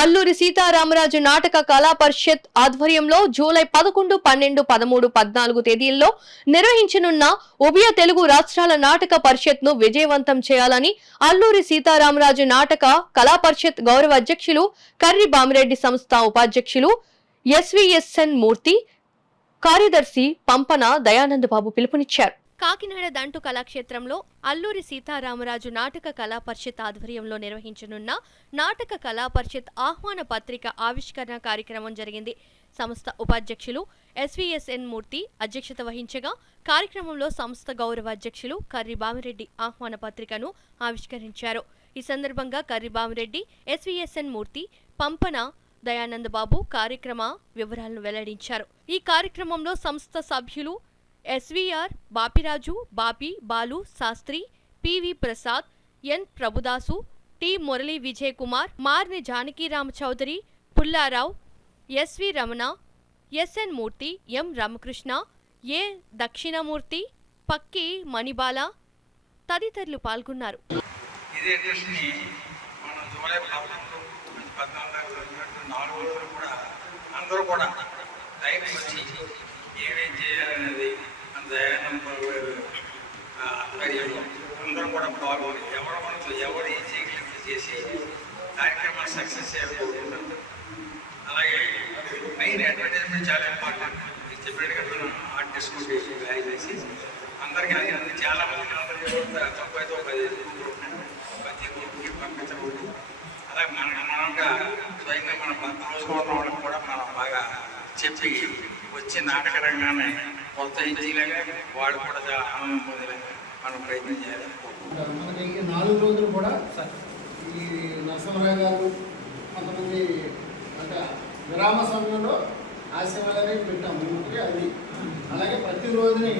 అల్లూరి సీతారామరాజు నాటక కళా పరిషత్ ఆధ్వర్యంలో జూలై 11, 12, 13, 14 తేదీల్లో నిర్వహించనున్న ఉభయ తెలుగు రాష్ట్రాల నాటక పరిషత్ ను విజయవంతం చేయాలని అల్లూరి సీతారామరాజు నాటక కళా పరిషత్ గౌరవ అధ్యక్షులు కర్రి బామిరెడ్డి సంస్థ ఉపాధ్యక్షులు ఎస్విఎస్ఎన్ మూర్తి, కార్యదర్శి పంపన దయానంద బాబు పిలుపునిచ్చారు. కాకినాడ దంటు కళాక్షేత్రంలో అల్లూరి సీతారామరాజు నాటక కళా పరిషత్ ఆధ్వర్యంలో నిర్వహించనున్న నాటక కళా పరిషత్ ఆహ్వాన పత్రిక ఆవిష్కరణ కార్యక్రమం జరిగింది. సంస్థ ఉపాధ్యక్షులు ఎస్విఎస్ఎన్ మూర్తి అధ్యక్షత వహించగా కార్యక్రమంలో సంస్థ గౌరవ అధ్యక్షులు కర్రి బామిరెడ్డి ఆహ్వాన పత్రికను ఆవిష్కరించారు. ఈ సందర్భంగా కర్రి బామిరెడ్డి, ఎస్విఎస్ఎన్ మూర్తి, పంపన దయానంద బాబు కార్యక్రమ వివరాలను వెల్లడించారు. ఈ కార్యక్రమంలో సంస్థ సభ్యులు SVR, Bapiraju, Bapi, Balu Sastry, PV Prasad, N Prabhudasu, T Murali Vijay Kumar, Marni Janakirama Chowdary, Pullarao, SV Ramana, SN Murthy, M Ramakrishna, A Dakshinamurthy, Pakki Manibala తదితరులు పాల్గొన్నారు. ఏమేం చేయాలనేది అందరూ కూడా పాల్గొని ఎవరు ఏం చేయగలిగితే చేసి కార్యక్రమాలు సక్సెస్ చేయాలనుకుంటున్నాం. అలాగే మెయిన్ అడ్వర్టైజ్మెంట్ చాలా ఇంపార్టెంట్. చెప్పినట్టుగా మనం ఆర్టిస్ట్ తయారు చేసి అందరికీ అది చాలా మందికి అందరికీ తక్కువైతే ఒక 10 కోట్లకి పంపించకూడదు. అలాగే మనగా స్వయంగా మన 10 రోజులు ఉన్న వాళ్ళకి కూడా మనం బాగా చెప్పి వచ్చే నాటక రంగాన్ని ప్రోత్సహించేలాగా వాళ్ళు కూడా చాలా ఆనందం పొందేలాగా మనం ప్రయత్నం చేయాలి. మనకి 4 రోజులు కూడా ఈ నరసింహరాగాలు కొంతమంది అంటే విరామ సమయంలో ఆశయాలనే పెట్టాము. అది అలాగే ప్రతిరోజుని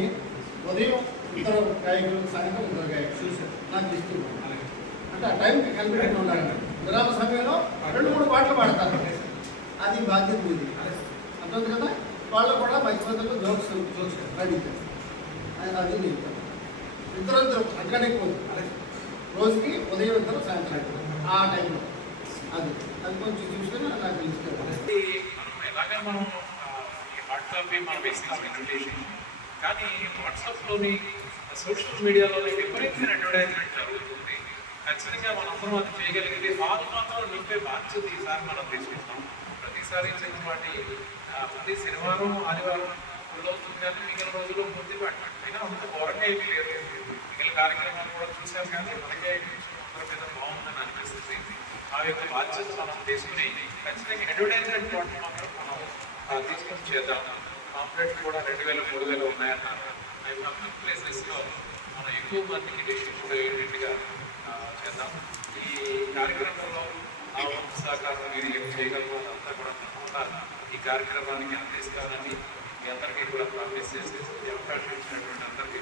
ఉదయం ఇద్దరు గాయకులు, సాయంత్రం ఇద్దరు గాయకులు నాకు ఇస్తున్నాను. అంటే ఆ టైంకి కనిపెట్టి ఉండాలి. విరామ సమయంలో 2-3 పాటలు పాడతారు. అది బాధ్యత ఉంది. అర్థం కదా. వాళ్ళు కూడా మంచి మందిలో జోక్స్ రెడీ చేస్తారు. అది ఇద్దరు అక్కడే పోతుంది. రోజుకి ఉదయం ఇద్దరు, సాయంత్రం ఆ టైంలో అది కొంచెం చూసుకొని నాకు తెలుసుకోవాలి. ఎలాగా మనం ఈ హార్డ్ కాపీ మనం వేసిన కానీ వాట్సాప్లోని సోషల్ మీడియాలోని విపరీతమైన అడ్వర్టైజ్మెంట్ జరుగుతుంది. ఖచ్చితంగా మనం అందరం అది చేయగలిగితే హాల్ మాత్రం నింపే బాధ్యత ఈసారి మనం తీసుకుంటాం. ప్రతిసారి చిన్నపాటి ప్రతి శనివారం, ఆదివారం ఫుల్లవుతుంది కానీ మిగిలిన రోజుల్లో కొద్దిపాటి అయినా అంత ఘోరంగా ఏమీ లేదు. మిగిలిన కార్యక్రమాలు కూడా చూశారు కానీ మనకే అందరి మీద బాగుందని అనిపిస్తుంది. ఆ యొక్క బాధ్యత మనం తీసుకుని ఖచ్చితంగా అడ్వర్టైజ్మెంట్ తోట మాత్రం మనం తీసుకొని చేద్దాం. కాంప్లెట్స్ కూడా 2000-3000 ఉన్నాయన్నారు. పబ్లిక్ ప్లేసెస్లో మనం ఎక్కువ మందికి డిస్ట్రిబ్యూట్ అయ్యేటట్టుగా చేద్దాం. ఈ కార్యక్రమంలో ఆ సహకారం మీరు ఏం చేయగలరు అదంతా కూడా తప్పకుండా ఈ కార్యక్రమానికి అందిస్తానని మీ అందరికీ కూడా ప్రామిస్ చేసి అవకాశం ఇచ్చినటువంటి అందరికీ